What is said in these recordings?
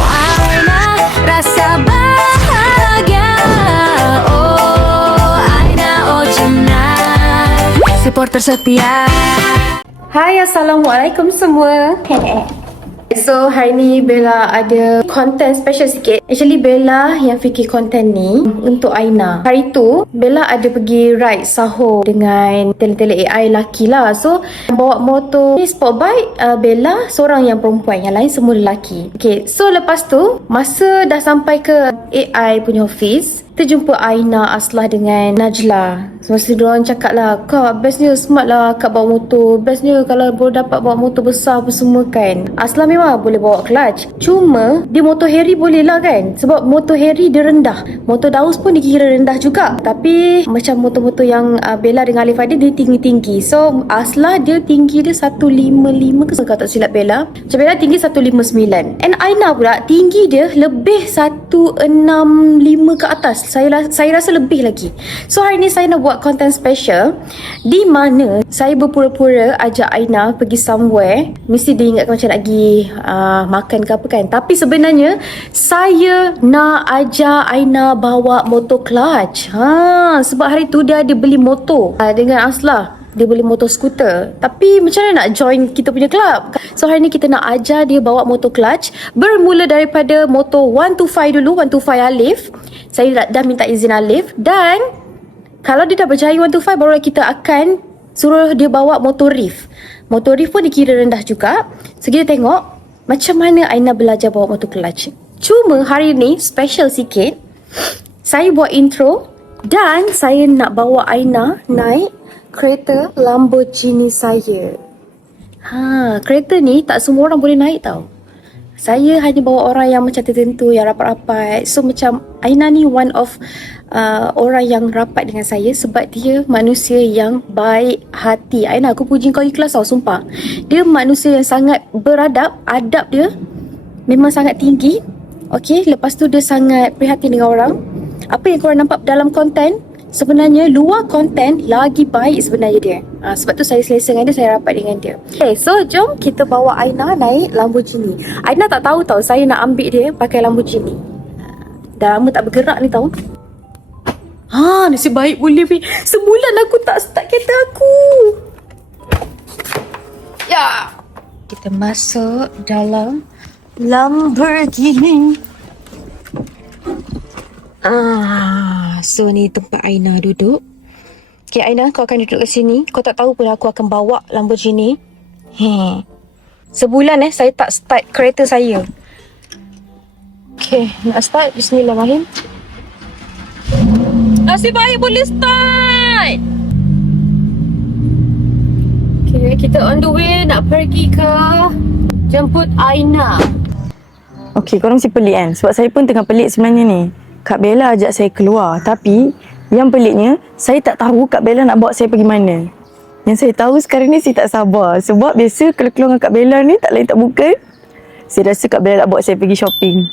Aina, rasa bahagia. Oh, Aina, oh Jannah, supporter setia. Hai, Assalamualaikum semua. So, hari ni Bella ada konten special sikit. Actually, Bella yang fikir konten ni untuk Aina. Hari tu, Bella ada pergi ride sahur dengan tele-tele AI lelaki lah. So, bawa motor ni sport bike, Bella seorang yang perempuan, yang lain semua lelaki. Okay, so lepas tu, masa dah sampai ke AI punya office, kita jumpa Aina, Aslah dengan Najla. So, masa diorang cakap lah, Kak, bestnya smart lah Kak bawa motor. Bestnya kalau boleh dapat bawa motor besar apa semua kan. Aslah memang boleh bawa clutch. Cuma, dia motor Harry boleh lah kan. Sebab motor Harry dia rendah. Motor Daus pun dikira rendah juga. Tapi, macam motor-motor yang Bella dengan Alif ada, dia tinggi-tinggi. So, Aslah dia tinggi dia 155 ke kalau tak silap Bella. Macam Bella tinggi 159. And Aina pula, tinggi dia lebih 165 ke atas. Saya rasa lebih lagi. So hari ni saya nak buat konten special di mana saya berpura-pura ajak Aina pergi somewhere. Mesti dia ingatkan macam nak pergi makan ke apa kan. Tapi sebenarnya saya nak ajak Aina bawa motor clutch. Sebab hari tu dia ada beli motor dengan Aslah. Dia beli motor skuter. Tapi macam mana nak join kita punya club? So hari ni kita nak ajar dia bawa motor clutch. Bermula daripada motor 125 dulu, 125 Alif. Saya dah minta izin Alif. Dan kalau dia dah berjaya 125, baru kita akan suruh dia bawa motor Reef. Motor Reef pun dikira rendah juga. So kita tengok macam mana Aina belajar bawa motor clutch. Cuma hari ni special sikit. Saya buat intro dan saya nak bawa Aina naik kereta Lamborghini saya. Kereta ni tak semua orang boleh naik tau. Saya hanya bawa orang yang macam tertentu, yang rapat-rapat. So macam Aina ni one of orang yang rapat dengan saya sebab dia manusia yang baik hati. Aina, aku puji kau ikhlas tau, sumpah. Dia manusia yang sangat beradab. Adab dia memang sangat tinggi. Okay, lepas tu dia sangat prihatin dengan orang. Apa yang korang nampak dalam konten, sebenarnya luar konten lagi baik sebenarnya dia. Sebab tu saya selesa dengan dia, saya rapat dengan dia. Okay, so jom kita bawa Aina naik Lamborghini. Aina tak tahu tau saya nak ambil dia pakai Lamborghini. Dah lama tak bergerak ni tau. Nasib baik boleh. Sebulan aku tak start kereta aku. Ya. Kita masuk dalam Lamborghini. So ni tempat Aina duduk. Okay Aina, kau akan duduk kat sini. Kau tak tahu pun aku akan bawa Lamborghini. Sebulan saya tak start kereta saya. Okay, nak start. Bismillahirrahmanirrahim. Nasib baik boleh start. Okay, kita on the way nak pergi ke jemput Aina. Okay, korang mesti pelik kan? Sebab saya pun tengah pelik sebenarnya ni. Kak Bella ajak saya keluar. Tapi yang peliknya, saya tak tahu Kak Bella nak bawa saya pergi mana. Yang saya tahu sekarang ni saya tak sabar. Sebab biasa kalau keluar dengan Kak Bella ni tak lain tak bukan, saya rasa Kak Bella nak bawa saya pergi shopping.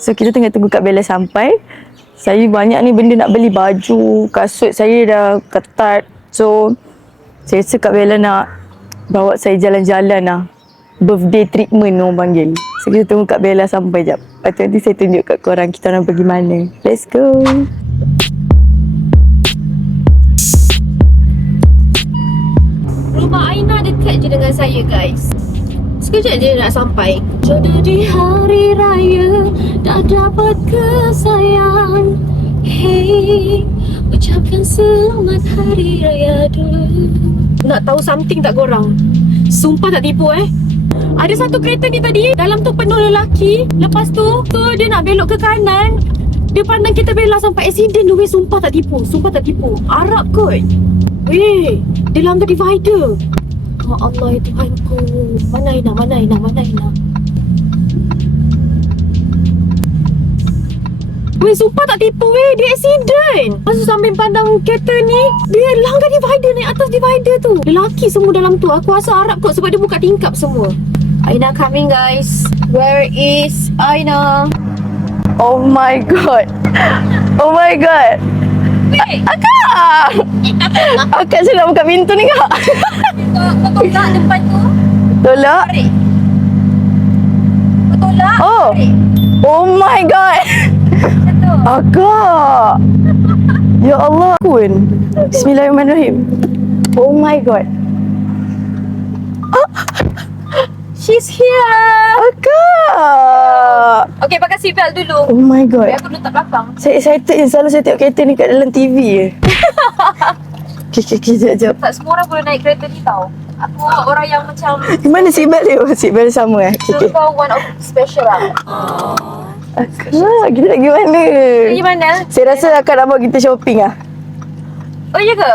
So kita tengah tunggu Kak Bella sampai. Saya banyak ni benda nak beli, baju, kasut saya dah ketat. So saya rasa Kak Bella nak bawa saya jalan-jalan lah. Birthday treatment orang panggil. So kita tunggu Kak Bella sampai jap. Lepas tu nanti saya tunjuk kat korang kita orang pergi mana. Let's go. Rumah Aina dekat je dengan saya guys. Sekejap je nak sampai. Jodoh di hari raya dah dapat kesayang. Hey, ucapkan selamat hari raya dulu. Nak tahu something tak korang? Sumpah tak tipu Ada satu kereta ni tadi, dalam tu penuh lelaki. Lepas tu dia nak belok ke kanan. Dia pandang kita Bella sampai accident tu. Sumpah tak tipu. Sumpah tak tipu. Arab kot. Dia langgar divider. Ya Allah, Tuhanku. Mana Aina? Mana Aina? Mana Aina? Sumpah tak tipu dia accident. Masa sambil pandang kereta ni, dia langgar divider, naik atas divider tu. Lelaki semua dalam tu. Aku rasa Arab kot sebab dia buka tingkap semua. Aina coming guys. Where is Aina? Oh my god. Oh my god. Akak! Akak saya nak buka pintu ni kak. Kau tolak depan tu. Tolak? Kau tolak. Oh. Oh my god. Agak. Ya Allah. Kun. Bismillahirrahmanirrahim. Oh my god. She's here. Agak. Okay, pakai seatbelt dulu. Oh my god. Biar aku duduk belakang. Saya excited je selalu saya tengok kereta ni kat dalam TV je. Okay, sekejap. Tak semua orang boleh naik kereta ni tau. Aku orang yang macam Di mana seatbelt dia? Seatbelt sama so Okay. kau one of special lah. Agak. Kita nak pergi mana? Pergi mana? Saya rasa akan nak bawa kita shopping lah. Oh iya ke?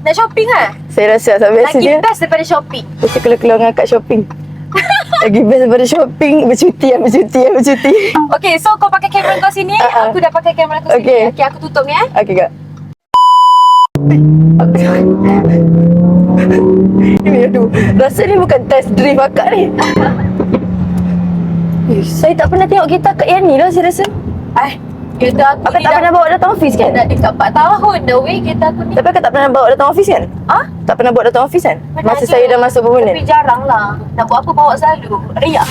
Nak shopping lah? Saya rasa sebab Lagi biasanya best daripada shopping. Biasa kalau keluar dengan akak shopping. Lagi best daripada shopping. Bercuti. Okay, so kau pakai kamera kau sini. Aku dah pakai kamera aku Okay. sini. Okay, aku tutup ni Okay kak. Ini aduh. Rasa ni bukan test drive akak ni. Saya tak pernah tengok kereta akak yang ni lah saya rasa. Kereta aku Akak ni tak pernah bawa datang office kan? dah dekat 4 tahun dah weh kereta aku ni. Tapi akak tak pernah bawa datang office kan? Tak pernah bawa datang office kan? Mana Masa ada. saya dah masuk permanent. Tapi jarang lah. Nak buat apa bawa selalu. Riak.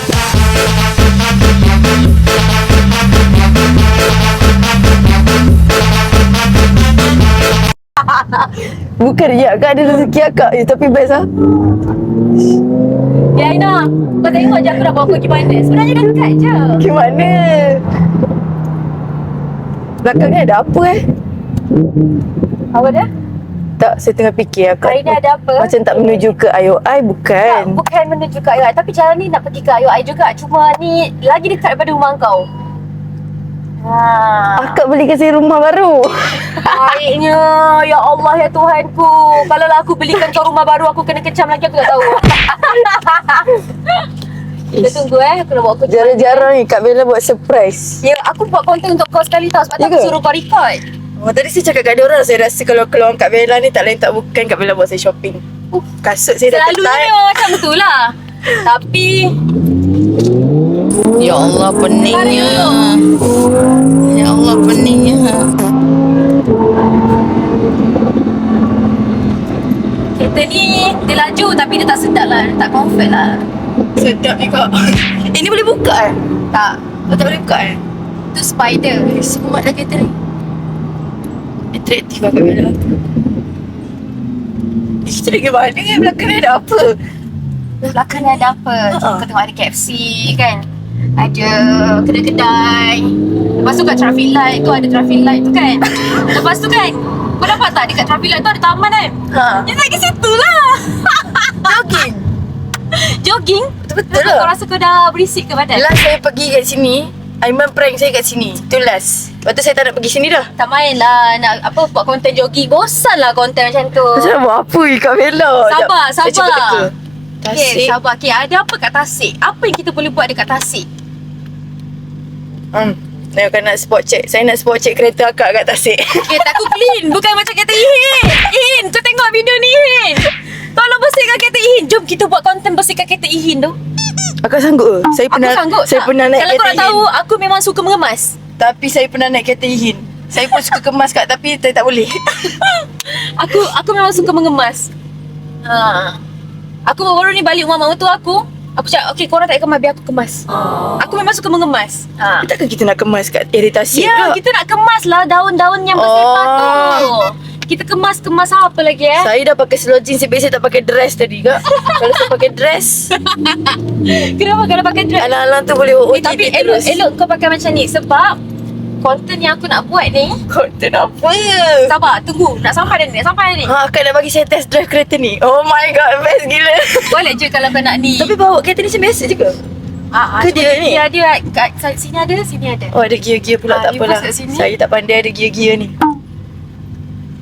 Bukan riak, akak ada rezeki akak je tapi best lah. Ya Aina, kau tengok je aku dah bawa pergi mana. Sebenarnya dekat je. Gimana? Belakang ni ada apa Apa dia? Tak, saya tengah fikir akak. Hari ni ada apa? Macam tak menuju ke IOI Tak, bukan? bukan menuju ke IOI. Tapi jalan ni nak pergi ke IOI juga. Cuma ni lagi dekat daripada rumah kau. Akak belikan saya rumah baru. Baiknya. Ya Allah, ya Tuhanku. Kalau lah aku belikan kau rumah baru, aku kena kecam lagi, aku tak tahu. Kita tunggu aku nak bawa kau. Jarang-jarang ni Kak Bella buat surprise. Ya, aku buat konten untuk kau sekali tau. Sebab tu Ya aku ke? suruh kau record. Oh, tadi saya cakap kat dia orang, saya rasa kalau keluar Kak Bella ni tak lain tak bukan Kak Bella buat saya shopping. Kasut saya dah Selalunya tertarik. memang macam tu lah. Tapi Ya Allah peningnya. Ya Allah peningnya. kereta ni dia laju tapi dia tak sedap lah. Dia tak comfort lah. Sedap ni Kak. Ini boleh buka Tak. Oh, tak boleh buka Tu spider. Semuat dah kereta ni. Atraktif lah Kak Bella. Kita nak pergi mana ni? Belakang ni ada apa? Belakang ni ada apa? Kau tengok ada KFC kan? Ada kedai-kedai. Lepas tu kat traffic light tu ada traffic light tu kan? Lepas tu kan, kau dapat tak dekat traffic light tu ada taman kan? Yang nak ke situ lah. Jogging. Jogging? Betul-betul Kau lah. rasa kau dah berisik ke badan? Last saya pergi kat sini, Aiman prank saya kat sini. Itu last. Lepas tu saya tak nak pergi sini dah. Tak main lah nak apa buat konten jogging. Bosan lah konten macam tu. Macam nak buat apa ni Kak Bella? Sabar, Saya cuba sabar. teka. Okay, Tasik. sabar. Okay, ada apa kat Tasik? Apa yang kita boleh buat dekat Tasik? Nak nak spot check. Saya nak spot check kereta akak kat Tasik. Kereta aku clean. Bukan macam kereta Ihin. Ihin, kau tengok video ni Ihin. Tolong bersihkan kereta Ihin. Jom kita buat konten bersihkan kereta Ihin tu. Akak sanggup ke? Saya Aku pernah sanggup saya tak? pernah naik Kalau kereta kau nak Ihin. tahu, aku memang suka mengemas. Tapi saya pernah naik kereta Ihin. Saya pun suka kemas Kak tapi saya tak boleh. Aku memang suka mengemas. Aku baru ni balik rumah mak mentua aku. Aku cakap, okay korang tak kemas, biar aku kemas. Aku memang suka mengemas. Takkan kita nak kemas kat iritasi Ya, ke? kita nak kemas lah daun-daun yang bersepah tu. Kita kemas apa lagi Saya dah pakai seluar jeans, saya tak pakai dress tadi Kak. Kalau saya pakai dress, Kenapa kau nak pakai dress? alang-alang tu boleh OOTD Tapi terus. elok kau pakai macam ni. Sebab konten yang aku nak buat ni. Konten apa? Sabar, tunggu. Nak sampai dah ni, nak sampai dah ni. Akak nak bagi saya test drive kereta ni. Oh my god, best gila. Boleh je kalau kau nak ni. Tapi bawa kereta ni macam biasa je ke? Ke dia ni? Dia ada kat sini ada, sini ada. Oh ada gear-gear pula, tak you apalah. pass kat sini. Saya tak pandai ada gear-gear ni.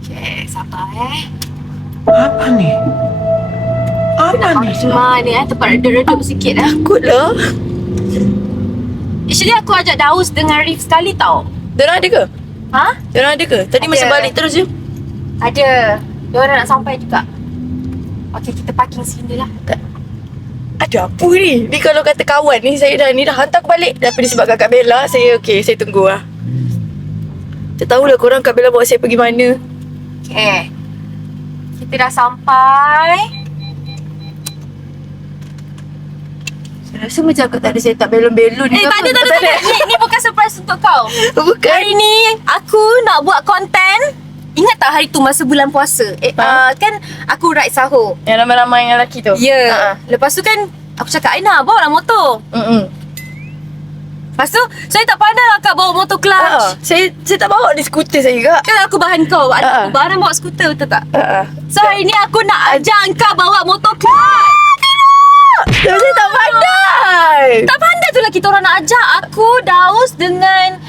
Okay, sabar Apa ni? Apa ni? Mana tempat redup-redup sikit dah. Takutlah. Actually aku ajak Daus dengan Rif sekali tau. Diorang ada ke? Ha? Diorang ada ke? Tadi Ada. masa balik terus je. Ada. Diorang nak sampai juga. Okay, kita parking sini lah. Ada apa ni? Ni kalau kata kawan ni, saya dah hantar aku balik. Tapi disebabkan Kak Bella, saya okey, saya tunggu lah. Saya tahulah korang Kak Bella bawa saya pergi mana. Okay. Kita dah sampai. Rasa macam aku tak ada set up belon-belon ni. Tak ada. Ni bukan surprise untuk kau. Bukan. Hari ni aku nak buat konten. Ingat tak hari tu masa bulan puasa? Kan aku ride sahur. Yang ramai-ramai dengan lelaki tu. Ya. Lepas tu kan aku cakap Aina bawa lah motor. Lepas tu saya tak pandai lah Kak bawa motor clutch. Saya tak bawa di skuter saya kak. Kan aku bahan kau. Aku barang bawa skuter, betul tak? So hari ni aku nak ajak kau bawa motor clutch. Tapi saya tak pandai. Tak pandai tu lah kita orang nak ajak. Aku, Daus dengan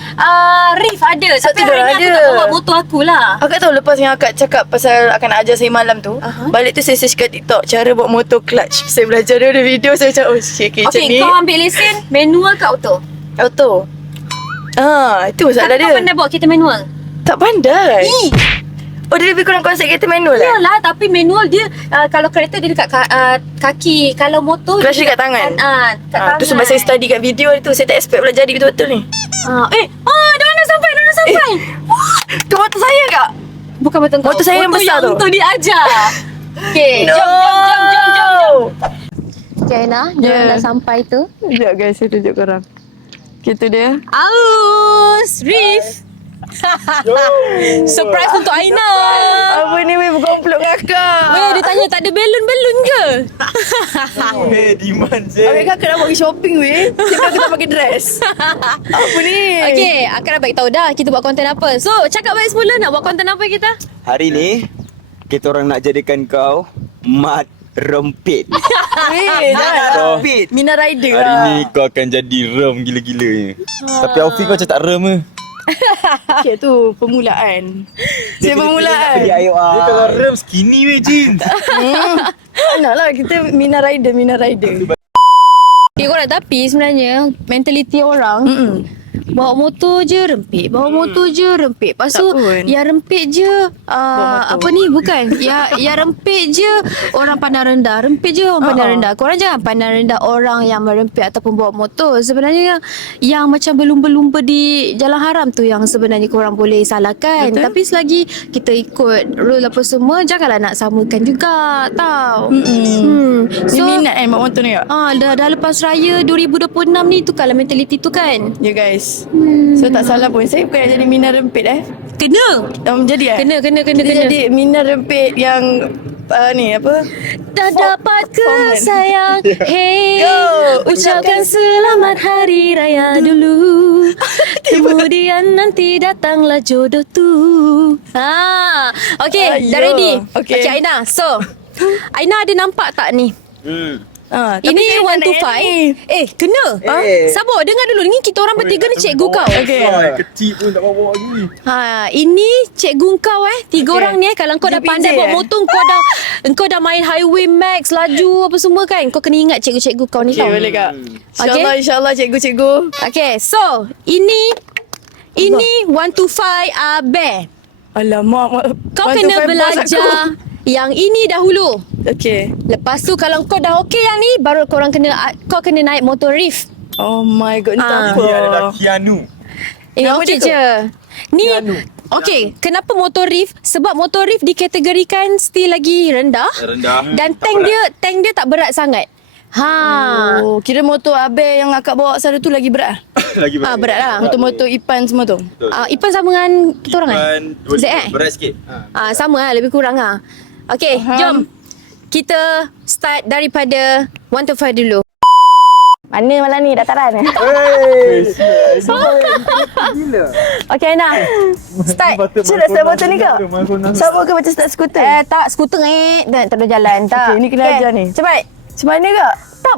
Rif ada. Tapi hari ni aku tak bawa motor aku lah. Akak tahu lepas yang akak cakap pasal akan nak ajar saya malam tu, balik tu saya search kat TikTok cara buat motor clutch. Saya belajar dari video, saya macam okay, macam Okay, ni. kau ambil lesen manual ke auto? Auto. Itu masalah dia. Kau pandai bawa kereta manual? Tak pandai. Oh, dia lebih kurang konsep kereta manual lah. Yalah, tapi manual dia kalau kereta dia dekat kaki. Kalau motor Clutch dekat tangan. Kat tangan. Tu sebab saya study kat video tu. Saya tak expect pula jadi betul-betul ni. Dah nak sampai. Tu motor saya kak. Bukan motor kau. Motor saya yang besar tu. Untuk diajar. Okay, No. jom. Okay, Aina, Yeah. dah sampai tu. Sekejap guys, saya tunjuk korang. Okay, tu dia. Aus, Rif. Surprise untuk Aina. Apa ni weh, bukan peluk kakak. Weh, dia tanya tak ada balon-balon ke? Demand je. Habis kakak nak pergi shopping weh. Cakap aku tak pakai dress. Apa ni? Okay, aku dah bagi tahu dah kita buat konten apa. So, cakap baik semula nak buat konten apa kita? Hari ni kita orang nak jadikan kau mat rempit. Weh, dah. Mina Rider Hari lah. ni kau akan jadi rem gila-gilanya. Tapi outfit kau macam tak rem ke? Okay, tu permulaan. Saya permulaan. Dia kalau rem skinny weh Jin. Nak lah, kita Mina Rider. Okay, korang tapi sebenarnya mentaliti orang bawa motor je rempit. Lepas tu Tak pun. yang rempit je motor. apa ni bukan. yang rempit je orang pandang rendah. Korang jangan pandang rendah orang yang merempit ataupun bawa motor. Sebenarnya yang macam berlumba-lumba di jalan haram tu yang sebenarnya korang boleh salahkan. Betul. Tapi selagi kita ikut rule apa semua, janganlah nak samakan juga tau. Dia minat kan bawa motor ni kak? Dah lepas raya 2026 ni tukarlah mentaliti tu kan. Ya guys. So tak salah pun. Saya bukan nak jadi Mina rempit Kena. Jadi Kena. Kita jadi Mina rempit yang ni apa? Dah dapat ke Performance. sayang? Hey, ucapkan selamat hari raya dulu. Kemudian nanti datanglah jodoh tu. Okay, dah Ayo. ready? Okay. Okay, Aina. So, Aina ada nampak tak ni? Tapi Ini saya tak nak yang 125. Kena. Sabar, dengar dulu. Ni kita orang bertiga ni cikgu kau. Okay. Kecil pun tak bawa lagi. Ini cikgu kau 3 orang ni kalau kau dah GPJ pandai bawa motor, kau dah main highway max, laju apa semua kan. Kau kena ingat cikgu-cikgu kau ni Okay, tau. boleh kak. Okay. InsyaAllah cikgu-cikgu. Okay, so ini 125 bear. Alamak. Kau 125 kena bos belajar aku. yang ini dahulu. Okay. Lepas tu kalau kau dah okey yang ni, baru kau kena naik motor Reef. Oh my god, ni tak apa. Dia adalah Keanu. Nama Okey dia tu? je. Ni okey, kenapa motor Reef? Sebab motor Reef dikategorikan still lagi rendah. Dan tank dia tak berat sangat. Oh, kira motor Abel yang akak bawa sana tu lagi berat. Lagi Berat lah. Motor-motor Ipan semua tu. Ipan sama dengan kita orang kan? Z Berat sikit. sama lah, lebih kurang lah. Okay, jom. Kita start daripada 1 to 5 dulu. Mana malam ni dataran? Okay, Aina. Start. Cik nak start motor ni kak? Sama ke macam start skuter? Tak, skuter dan tak ada jalan. Tak. Okay, ni kena ajar ni. Cepat. Macam mana kak? Tak,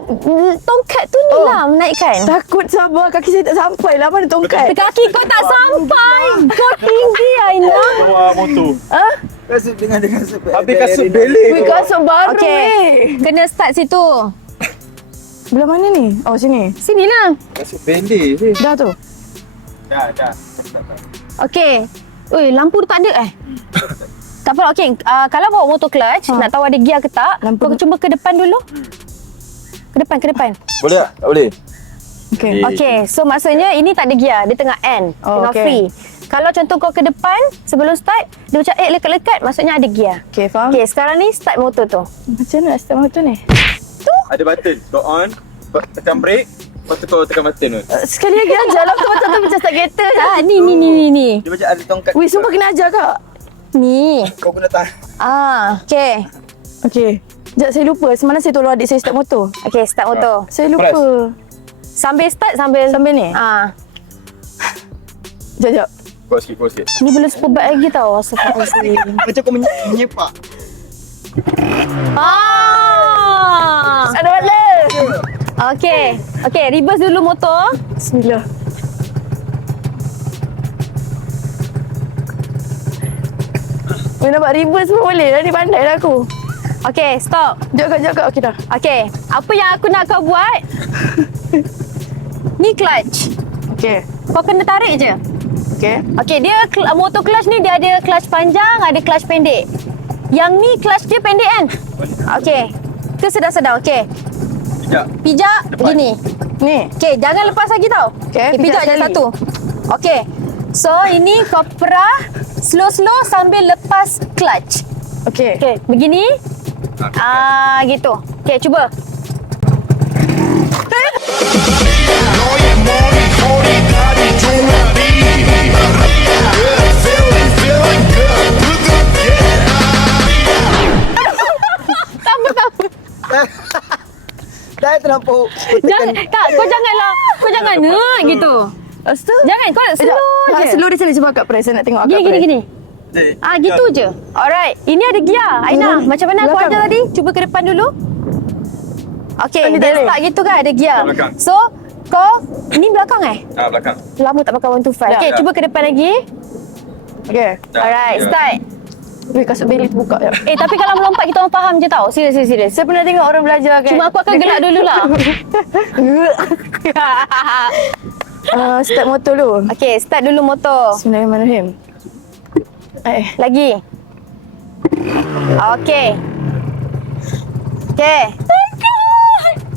tongkat tu ni lah menaikkan. Takut sabar, kaki saya tak sampai lah. Mana tongkat? Kaki kau tak sampai. Kau tinggi, Aina. Bawa motor. Kasut dengan kasut. Habis kasut belik. Wih, kasut baru Okay, kena start situ. Belah mana ni? Oh, sini. Sini lah. Kasut pendek. Dah tu. Dah. Okay. Ui, lampu tu tak ada Tak apa, okay. Kalau bawa motor clutch, nak tahu ada gear ke tak, Lampu kau cuba ke depan dulu. Ke depan. Boleh tak? Tak boleh. Okay. Okay, so maksudnya ini tak ada gear. Dia tengah end. Oh, tengah okay. free. Kalau contoh kau ke depan, sebelum start, dia macam lekat-lekat, maksudnya ada gear. Okay, faham? Okay, sekarang ni start motor tu. Macam mana nak start motor ni? Ada button. Lock on. Tekan brake. Lepas tu kau tekan button tu. Sekali lagi ajar lah. Macam tu macam start kereta je. Ni. Dia macam ada tongkat. Weh, sumpah kena ajar kak. Ni. Kau guna tahan. Okay. Okay. Sekejap, saya lupa. Semalam saya tolong adik saya start motor. Okay, start motor. Saya lupa. Sambil start, sambil ni? Sekejap. Kau sikit. Ni belum sepubat lagi tau. Astagfirullahaladzim. Macam kau menyepak. Ada mana? Okay, reverse dulu motor. Bismillah. Nampak reverse pun boleh dah. Ni pandai dah aku. Okay, stop. Sekejap kak. Okay dah. Okay, apa yang aku nak kau buat? Ni clutch. Okay. Kau kena tarik je. Okay. Okay, dia motor clutch ni dia ada clutch panjang, ada clutch pendek. Yang ni clutch dia pendek kan? Okay. Tu sedar-sedar. Okay. Pijak gini. Ni. Okay, jangan lepas lagi tau. Okay, pijak je sekali. satu. Okay. So, ini kau perah slow-slow sambil lepas clutch. Okay. Okay, begini. Gitu. Okay, cuba. Dah terlampau. Jangan, Kak, kau jangan nak gitu. Astaga. Jangan, kau nak slow je. Slow dia sini. Cuba akak press. Saya nak tengok akak Gini. Gitu je. Alright. Ini ada gear, Aina. Macam mana aku Belakang. ajar tadi? Cuba ke depan dulu. Okay, Ni dia tarik. start gitu kan, ada gear. Belakang. So, kau, ini belakang Belakang. Lama tak pakai 125. Okay, dah. cuba ke depan lagi. Okay. Alright, start. Weh, kasut beli terbuka je. Tapi kalau melompat kita orang faham je tau. Serius. Saya pernah tengok orang belajar kan. Cuma aku akan gelak dulu lah. Start motor dulu. Okay, start dulu motor. Bismillahirrahmanirrahim. Lagi. Okay.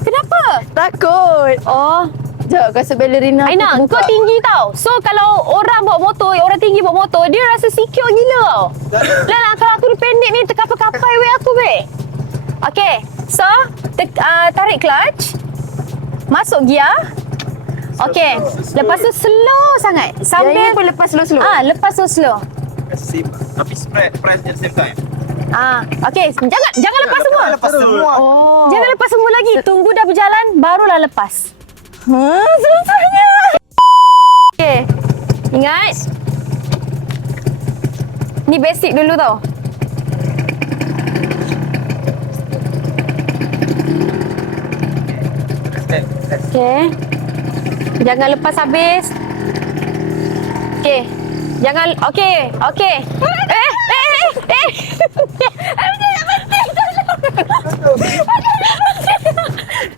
Kenapa? Takut. Oh, Sekejap, kasut ballerina aku Aina, terbuka. kau tinggi tau. So kalau orang bawa motor, orang tinggi bawa motor, dia rasa secure gila tau. Lah kalau aku ni pendek ni terkapai-kapai weh aku weh. Okay, so tarik clutch. Masuk gear. Okay, lepas tu slow sangat. Sambil Yang ini pun lepas slow-slow. lepas slow. Tapi press at the same time. Okay, jangan lepas semua. Lepas semua. Oh. Jangan lepas semua lagi. Tunggu dah berjalan barulah lepas. Susahnya. Okay. Ingat. Ni basic dulu tau. Okay. Jangan lepas habis. Okay. Jangan. Okay.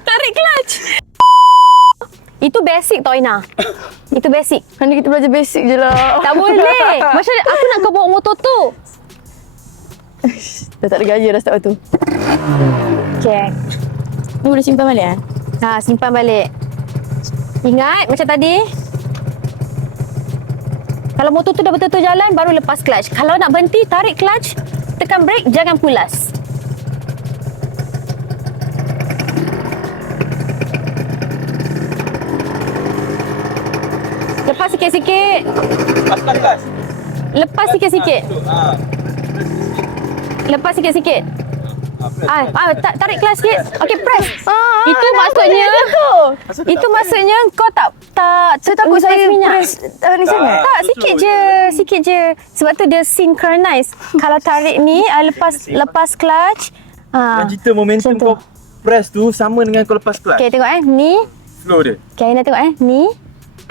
Tarik clutch. Itu basic tau, Aina. Itu basic. Kan kita belajar basic je lah. Tak boleh. Macam aku nak kau bawa motor tu. Dah tak ada gaya dah start tu. Okay. Ni boleh simpan balik Simpan balik. Ingat macam tadi. Kalau motor tu dah betul-betul jalan, baru lepas clutch. Kalau nak berhenti, tarik clutch, tekan brake, jangan pulas. Lepas sikit-sikit. Lepas. Lepas sikit-sikit. Lepas sikit-sikit. Tarik kelas sikit. Okey, press. Itu maksudnya kau tak Saya takut saya minyak. press ni sangat. Tak, sikit je. Sebab tu dia synchronize. Kalau tarik ni lepas clutch. Cerita momentum macam tu. kau press tu sama dengan kau lepas clutch. Okey, tengok ni. Slow dia. Okey, Aina tengok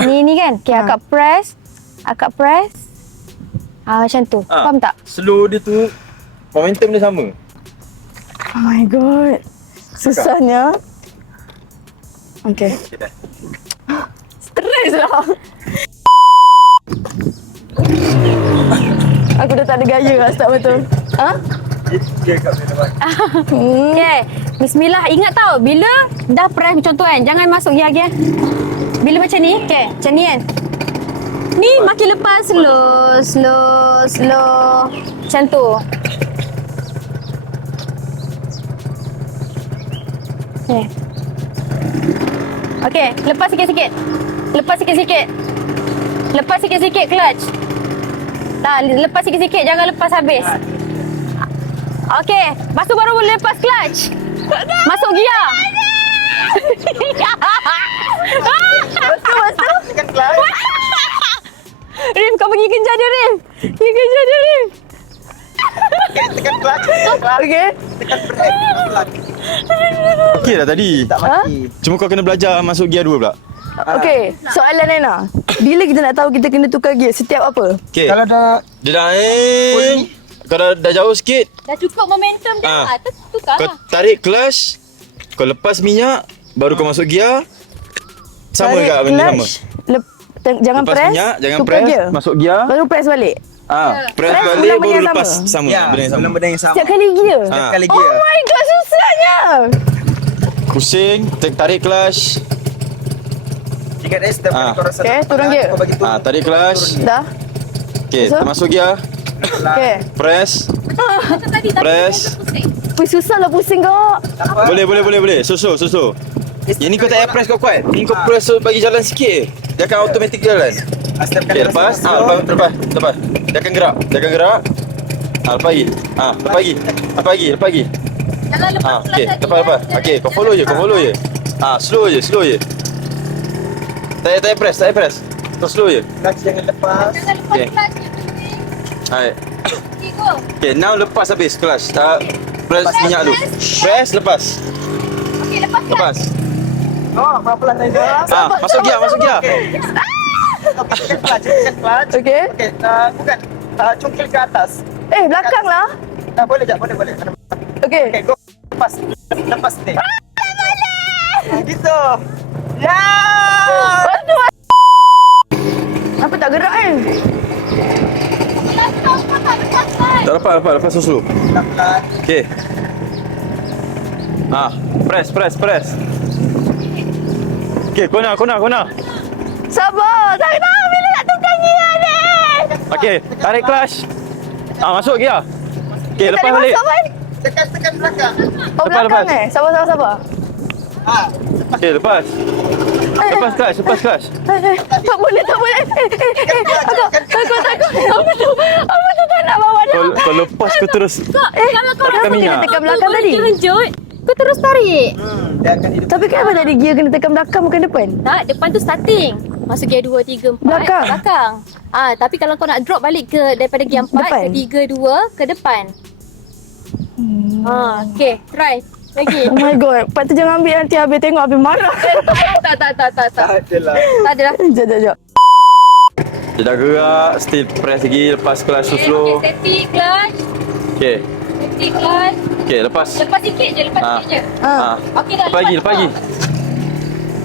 Ni kan. Okey, akak press. Macam tu. Faham tak? Slow dia tu momentum dia sama. Oh my god. Susahnya. Okay. Stres lah. Aku dah tak ada gaya lah start betul. Dia kat mana? Okay. Bismillah. Ingat tau, bila dah press macam tu kan, jangan masuk gear. Bila macam ni, okay, macam ni kan. Ni makin lepas, slow. Macam tu. Okay. Okey, lepas sikit-sikit. Lepas sikit-sikit. Lepas sikit-sikit clutch. Dah, lepas sikit-sikit, jangan lepas habis. Okey, lepas tu baru boleh lepas clutch. Masuk gear. Betul. Tekan clutch. Rim, kau pergi kejar dia, Rim. Pergi kejar dia, Rim. Tekan clutch. Okey. Tekan brake. Clutch. Okey dah tadi. Tak mati. Cuma kau kena belajar masuk gear 2 pula. Okey, soalan Nena. Bila kita nak tahu kita kena tukar gear? Setiap apa? Okey. Kalau dah Dia dah kau dah jauh sikit. Dah cukup momentum dah. Tukar Kau lah. tarik clutch, kau lepas minyak, baru kau masuk gear. Sama Tarik ke benda sama? clutch, jangan Lepas press, minyak, jangan tukar press, gear. masuk gear. Baru press balik. Press Press balik ulang benda baru yang lepas sama. sama. ya, Benda yang sama. belum benda yang sama. Setiap kali gear. Ah. Kali Oh gear. my god, susahnya. Pusing, tarik clutch. Jika dah step kau rasa Okey, tak turun panas, gear. kau bagi turun. Tarik clutch. Dah. Okey, So? masuk gear. Okey. Press. Press. Wih, susah lah pusing kau. Apa? Boleh. Susu. Yang ni kau tak payah press kau kuat. Ni kau press bagi jalan sikit. Dia akan automatic jalan. Step Okey, lepas. Lepas. Dia akan gerak. Lepas lagi. Jangan lepas Okey, lepas. Okey, kau follow je. Slow je. Tak payah press. Kau slow je. Clutch jangan lepas. Jangan lepas Okey. clutch. Hai. Okay, go. Okey, now lepas habis clutch. Tak press minyak dulu. Press lepas. Okey, lepas clutch. Lepas. Oh, pelan-pelan saja. Masuk gear. Tekan clutch. Okey. Okey, bukan. Cungkil ke atas. Belakang lah. Boleh. Okey. Okey, go. Lepas ni. Gitu. Ya. Apa tak gerak kan? Tak lepas susu. Pelan-pelan. Okey. Press. Okey, kona. Sabar. Tak tahu bila nak tukar gear ni. Okey, tarik clutch. Masuk gear. Okey, lepas balik. Tekan belakang. Oh, Lepas. belakang Sabar. Okey, lepas. Lepas clutch. Tak boleh. Takut. Apa tu tak nak bawa dia? Kau lepas kau terus. Kalau kau Tekan rasa minyak. kena Tekan belakang tadi. Terkejut, kau terus tarik. Dia akan hidup. Tapi kenapa tadi gear kena tekan belakang bukan depan? Tak, depan tu starting. Masuk gear 2, 3, 4. Belakang? Tapi kalau kau nak drop balik daripada gear 4 Depan? ke 3, 2 ke depan. Okay, try. Lagi. Oh my god. Lepas tu jangan ambil nanti habis tengok habis marah. Tak. Tak adalah. Tak ada dah. Jap. Dia dah gerak, still press lagi, lepas clutch Okay, slow. safety clutch. Okey. Safety clutch. Okey, lepas. Lepas sikit je. Okey dah. Lepas lagi.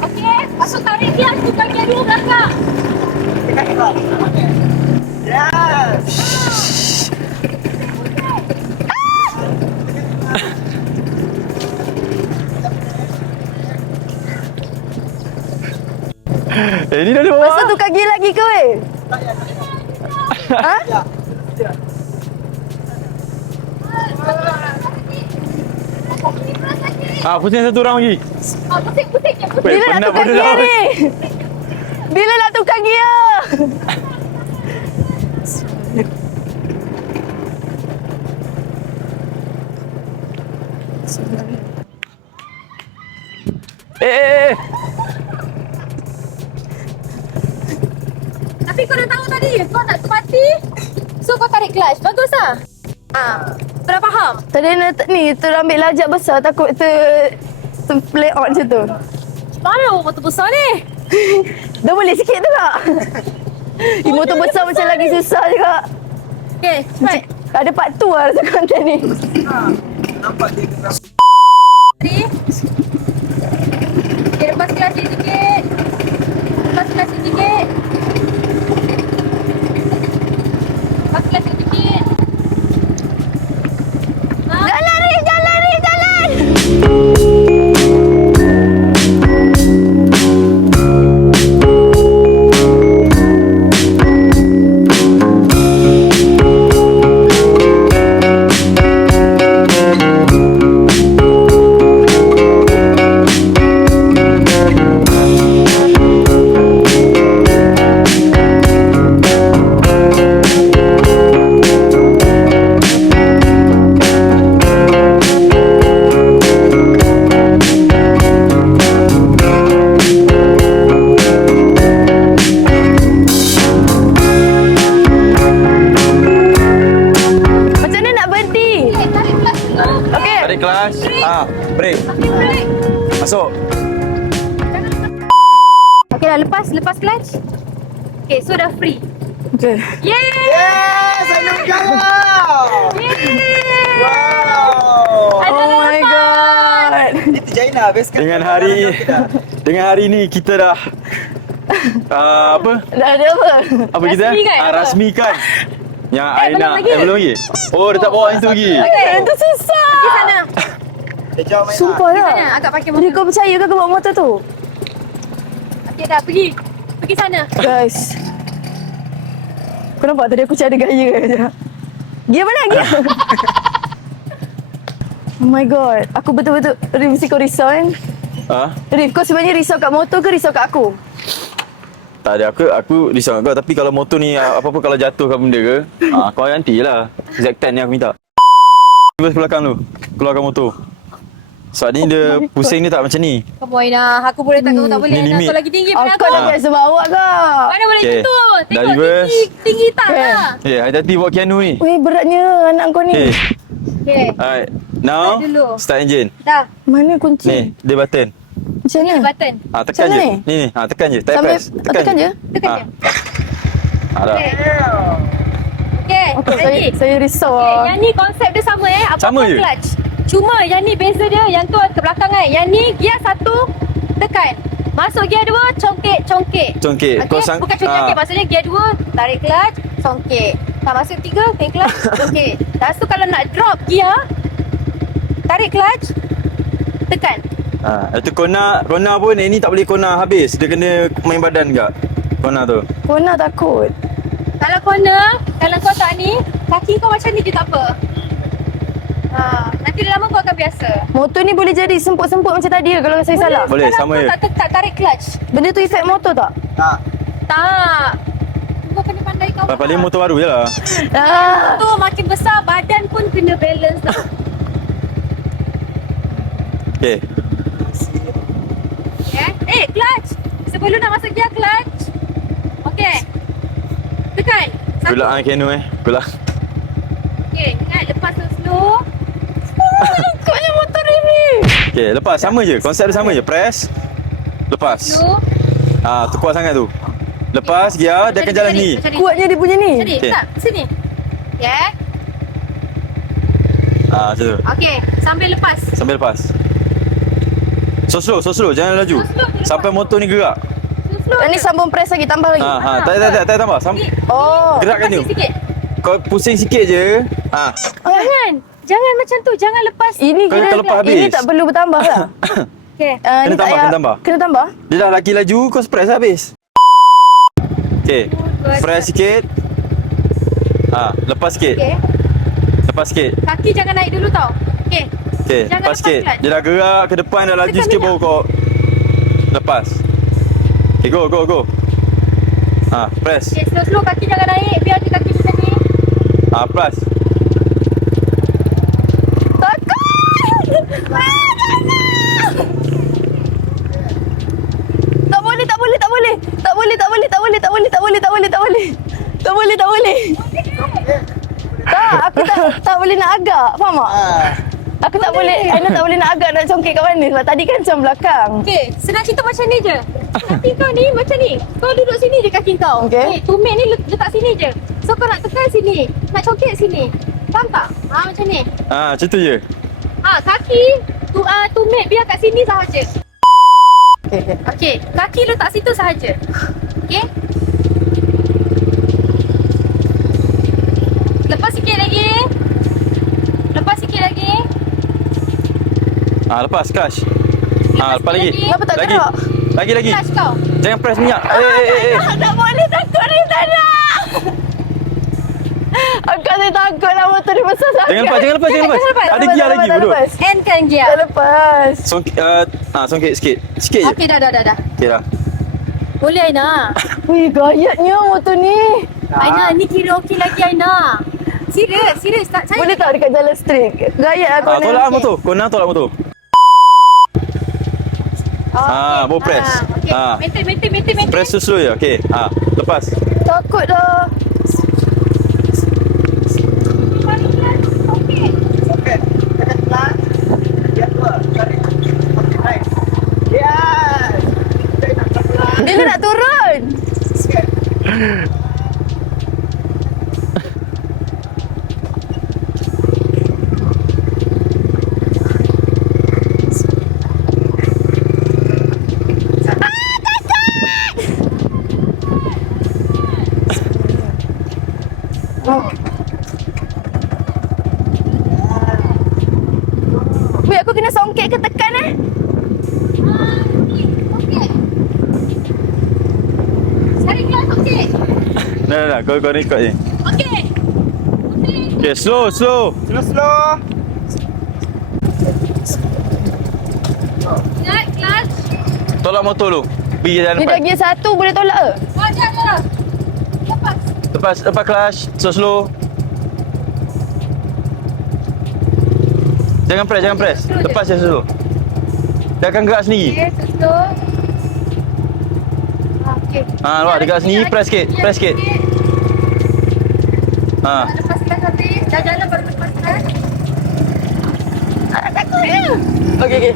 Okey, masuk tarik dia. Tukar gear 2 belakang. Tekan clutch. Yes. Ni dah ada Masa tukar gear lagi ke weh? Ha? Pusing satu orang lagi. Pusing je. Weh, Bila nak penat tukar pun gear dah. ni? Bila nak tukar gear? Tapi kau dah tahu tadi, kau nak tepati. So kau tarik clutch. Bagus lah. Kau dah faham? Tadi ni terambil lajak besar takut play out macam tu. Mana motor besar ni? Dah boleh sikit tu tak? Motor besar macam lagi susah juga. Okay, try. Ada part 2 lah rasa konten ni. Nampak dia gerak. Ready? Okay, lepas clutch sikit. Lepas clutch sikit. Lepas clutch sikit. Jalan ni. Okay, so dah free. Okay. Yeay! Yes, I know kaya! Yeay! Wow! Oh my god. Itu Jaina, habiskan. Dengan hari ni kita dah apa? Dah ada apa? Apa kita? Rasmikan apa? Rasmikan. Yang belum Aina lagi. belum lagi. Oh, dia tak bawa yang tu lagi. Okay, itu susah. Pergi sana. Dia jawab main Sumpah Pergi sana. lah. Agak pakai Jadi motor. kau percaya ke bawa motor tu? Okay, dah. Pergi. Pergi sana. Guys. Kau nampak tadi aku cari gaya je. Gia mana Gia? Oh my god. Aku betul-betul mesti kau risau kan? Ha? Rif, kau sebenarnya risau kat motor ke risau kat aku? Tak ada, aku risau kat kau. Tapi kalau motor ni apa-apa kalau jatuh ke benda ke, kau ganti lah. Z10 ni aku minta. Cuba sebelah belakang tu. Keluarkan motor. Sebab ni dia pusing dia tak macam ni. Kamu Aina. Aku boleh tak, kamu tak boleh Ni Aina. limit. Kau lagi tinggi pada Aku aku. dah biasa bawa kau. Mana boleh Okay. gitu. Dah Tengok reverse. tinggi tak Okay. lah. Okay, hati-hati bawa Keanu ni. Weh, beratnya anak kau ni. Okay, Okay. alright. Now, Start dulu. start engine. Dah. Mana kunci? Ni, dia button. Macam mana? Button. Tekan Macam je. mana Ni, tekan je. Tak Sambil press. tekan je? Tekan Ah. je. Dah. Okay. Okay. Okay, Ready? saya risau Okay, lah. yang ni konsep dia sama apa Sama je? clutch. Cuma yang ni beza dia, yang tu ke belakang kan. Yang ni gear 1 tekan. Masuk gear 2 congkek. Congkek. Okay? Kau sang- Bukan congkek, maksudnya gear 2 tarik clutch, congkek. Tak masuk 3 tarik clutch, congkek. Lepas tu kalau nak drop gear, tarik clutch, tekan. Itu kona pun ni tak boleh kona habis. Dia kena main badan juga. Kona tu. Kau nak takut. Kalau corner, kalau kau tak ni, kaki kau macam ni je tak apa. Nanti lama kau akan biasa. Motor ni boleh jadi semput-semput macam tadi ke kalau saya salah? Boleh, Kalau sama kau je. tak tekan, tarik clutch. Benda tu efek motor tak? Tak. Tak. Kau kena pandai kau. Paling motor baru je lah. Tu makin besar, badan pun kena balance tau. Okay. Okay. Clutch. Sebelum nak masuk gear, clutch. Okay. Tekan. Good luck Keanu Good luck. Okay, ingat lepas slow. Kau yang motor ini. Okay, lepas. Sama je. Konsep dia sama je. Press. Lepas. Slow. Tu kuat sangat tu. Lepas gear, dia akan jalan ni. Kuatnya dia punya ni. Macam ni, Okay. tak? Sini. Okay. Macam tu. Okay, sambil lepas. Sambil lepas. So slow. Jangan laju. Slow. Sampai motor ni gerak. Slow. Yang ni sambung press lagi, tambah lagi. Tak tambah. Oh. Gerakkan tu. Sikit. Kau pusing sikit je. Jangan macam tu. Jangan lepas. Ini Kau kira terlepas habis. ini tak perlu bertambah lah. Okay. Ni tak payah- tambah. Kena tambah? Dia dah lagi laju, kau press habis. Okay. Press sikit. Lepas sikit. Okay. Lepas sikit. Kaki jangan naik dulu tau. Okay. Okay, Jangan lepas sikit. clutch. Dia dah gerak ke depan, dah laju Tekan sikit minyak. baru kau lepas. Okay, go. Press. Okay, slow kaki jangan naik. Biar dia kaki macam ni. Plus. Tak, aku tak boleh nak agak. Faham tak? Aku tak boleh, Aina tak boleh nak agak nak congkek kat mana. Sebab tadi kan macam belakang. Okay, senang cerita macam ni je. Kaki kau ni macam ni. Kau duduk sini je kaki kau. Okay. Tumit ni letak sini je. So kau nak tekan sini. Nak congkek sini. Faham tak? Macam ni. Macam tu je. Kaki tumit biar kat sini sahaja. Okay. Okay, kaki letak situ sahaja. Okay. Lepas sikit lagi. Lepas clutch. Lepas Lepas lagi. lagi. Kenapa tak Lagi. gerak? Lagi. Clutch kau. Jangan press minyak. Tak boleh takut ni, tak nak. Aku ada takut lah motor ni besar sangat. Jangan lepas. Ada gear lagi bodoh. Hand kan gear. Tak lepas. Songkit sikit. Sikit je. Okay, dah. Okay dah. Boleh Aina. Wih, gayatnya motor ni. Aina, ni kira okey lagi Aina. Serius. Tak, saya Boleh tak dekat jalan straight? Gayat aku ni. Tolak motor. Kau nak tolak motor. Baru press. Okay. Maintain. Press slow je. Okay. Lepas. Takut dah. Okay. Okey. Tekan clutch. Dia keluar. Tarik. Okay, nice. Yes. Dia nak turun. Sikit. Weh, aku kena songket ke tekan Nah, kau ni ikut je. Okay, slow. Slow. Tolak motor lu. Pergi jalan Ni depan. dah gear 1 boleh tolak ke? Lepas clutch, slow. Jangan press. Lepas je slow. Dia akan gerak sendiri. Nampak dia gerak sendiri, press sikit. Lepas kelas habis, dah jalan baru lepas kelas. Okey.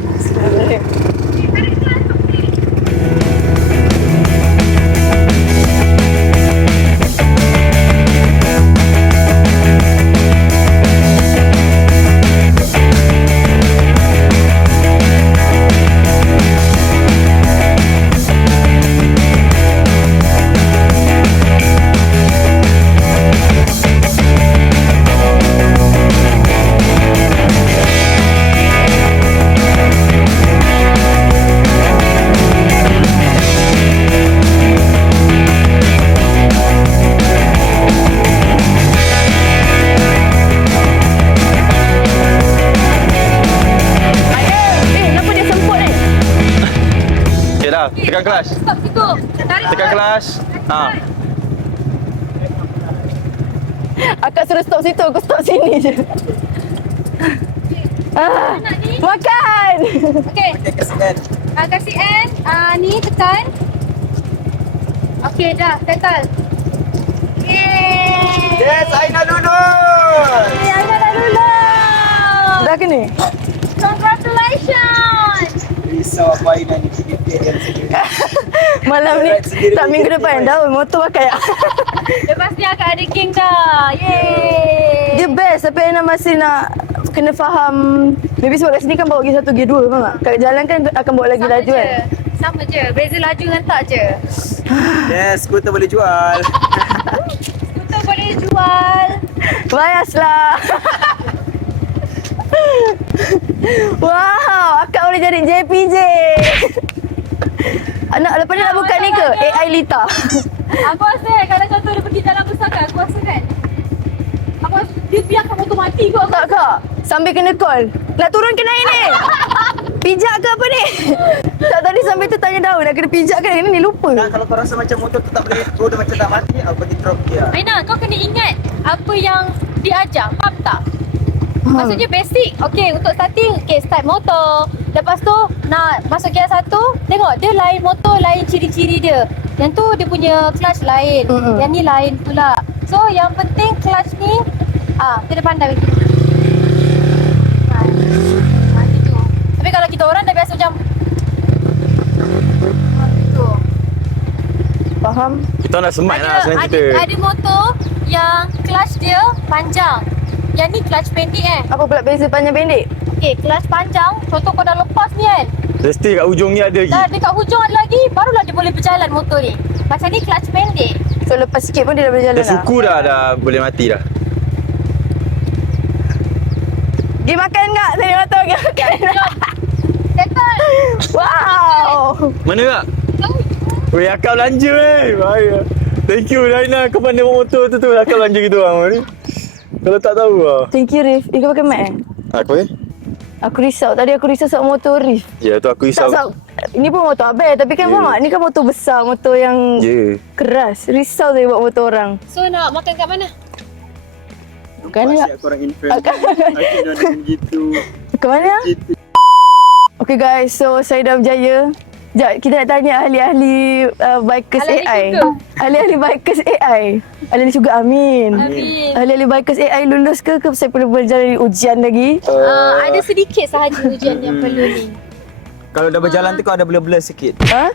Kenapa dia semput ni? Okay dah, tekan clutch. Stop situ. Tarik. Tekan clutch. Akak suruh stop situ, aku stop sini je. Makan! Okey. Kasih N. Ni tekan. Okey dah, settle. Yeay. Yes, Aina lulus. Aina dah lulus. Dah kena? Congratulations. Risau apa Aina ni PDP yang sendiri. Malam ni, Right sendiri tak lagi minggu kena depan try. dah motor pakai. Lepas ni akan ada king dah. Yeay. Dia best tapi Aina masih nak kena faham. Maybe sebab kat sini kan bawa gear 1, gear 2 faham tak? Kat jalan kan akan bawa lagi laju kan? Sama je. Beza laju dengan tak je. Yes, skuter boleh jual. Skuter boleh jual. Biaslah. Wow, akak boleh jadi JPJ. Anak lepas ni nak buka ni ke? AI Lita. Aku rasa kalau contoh dia pergi jalan besar kan, aku rasa kan. Aku rasa dia biarkan motor mati kot. Tak kak, sambil kena call. Nak turun ke naik ni? Pijak ke apa ni? Tak, tadi sambil tu tanya Daun nak kena pijak ke ni lupa. Dan kalau kau rasa macam motor tu tak boleh go, dia macam tak mati, aku pergi drop dia. Aina, kau kena ingat apa yang diajar. Faham tak? Maksudnya basic. Okay, untuk starting, okay, start motor. Lepas tu, nak masuk gear 1, tengok dia lain motor, lain ciri-ciri dia. Yang tu dia punya clutch lain. Yang ni lain pula. So, yang penting clutch ni, kena pandai begitu. Gitu. Tapi kalau kita orang dah biasa macam gitu. Faham? Kita nak smart lah senang cerita. Ada motor yang clutch dia panjang. Yang ni clutch pendek Apa pula beza panjang pendek? Okay, clutch panjang, contoh kau dah lepas ni kan. Mesti kat hujung ni ada lagi. Dah dekat hujung ada lagi, barulah dia boleh berjalan motor ni. Macam ni clutch pendek. So lepas sikit pun dia dah boleh jalan Dah suku dah boleh mati dah. Pergi makan tak? Saya nak tahu pergi makan. Settle. Wow. Mana kak? Weh, akak belanja Bahaya. Thank you Laina, kau pandai bawa motor tu akak belanja gitu orang ni. Kalau tak tahu lah. Thank you Rif. Kau pakai mic Apa Aku risau. Tadi aku risau sebab motor Rif. Ya tu aku risau. Tak, ini pun motor Abel tapi kan faham tak? Ni kan motor besar, motor yang keras. Risau saya buat motor orang. So nak makan kat mana? Bukan tak? Asyik korang influence. Asyik dorang gitu. Ke mana? Okay guys, so saya dah berjaya. Sekejap, kita nak tanya ahli-ahli bikers Ahli-ahli AI. syurga. Ahli-ahli bikers AI. Ahli-ahli syurga, amin. Amin. Ahli-ahli bikers AI lulus ke saya perlu berjalani ujian lagi? Ada sedikit sahaja ujian yang perlu ni. Kalau dah berjalan tu kau ada blur-blur sikit. Ha?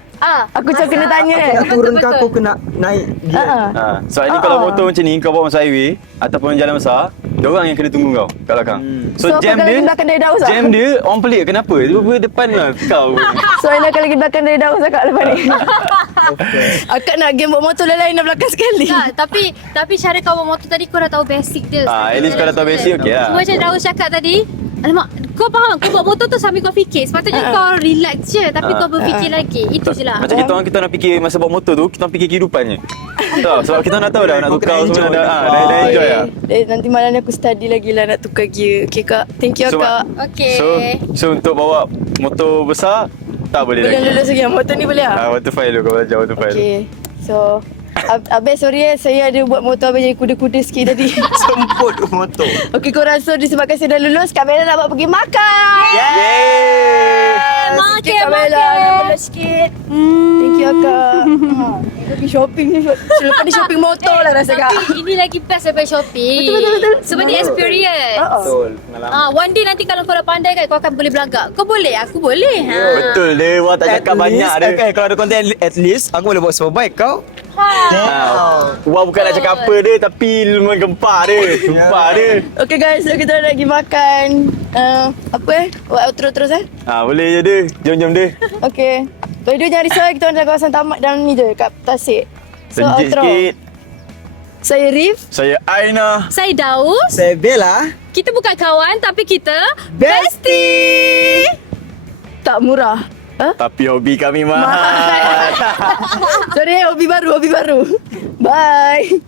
Aku macam kena tanya kan. Nak turun ke aku kena naik gear. Sebab ni kalau motor macam ni kau bawa masa highway ataupun jalan besar, diorang yang kena tunggu kau kat belakang. So, jam aku dia lagi belakang dari daus lah. jam dia orang pelik kenapa? Tiba-tiba depan lah kau. So, Aina akan lagi belakang dari daus akak lepas ni. Akak nak game bawa motor lain nak belakang sekali. Tak, tapi cara kau bawa motor tadi kau dah tahu basic dia. At least kau dah tahu basic, okey lah. Macam Daus cakap tadi, alamak, kau faham, kau bawa motor tu sambil kau fikir. Sepatutnya kau relax je, tapi kau berfikir lagi. Itu je lah. Macam kita nak fikir masa bawa motor tu, kita orang fikir kehidupan je. Tahu, sebab kita nak tahu dah nak tukar semua dah enjoy lah. Nanti malam ni aku study lagi lah nak tukar gear. Okay kak, thank you kak. Okay. So untuk bawa motor besar, tak boleh Boleh lagi. lulus lagi, motor ni boleh lah? Motor file dulu, kau belajar motor file. Okay, so Abang sorry saya ada buat motor abang jadi kuda-kuda sikit tadi. Semput motor. Okay korang, so disebabkan saya dah lulus, Kak Bella nak bawa pergi makan. Yeay! Sikit Kak Bella nak bela sikit. Thank you Kak. Pergi shopping ni. Selepas ni shopping motor lah rasa Kak. Tapi ini lagi best daripada shopping. Betul. Sebab dia experience. Betul. Pengalaman. One day nanti kalau kau dah pandai kan, kau akan boleh belagak. Kau boleh, aku boleh. Betul dia, orang tak cakap banyak dia. Okay, kalau ada konten at least aku boleh bawa superbike kau. Wah bukan nak cakap apa dia, tapi lumayan gempak dia. Gempak dia. Okay guys, so kita nak pergi makan. Apa buat outro terus Boleh je dia. Jom dia. Okay. Kalau dia jangan risau, kita orang dalam kawasan tamat dalam ni je kat Tasik. So Senjit outro. sikit. Saya Rif. Saya Aina. Saya Daus. Saya Bella. Kita bukan kawan, tapi kita Bestie. Tak murah. Tapi hobi kami mahal. Sorry, hobi baru. Bye.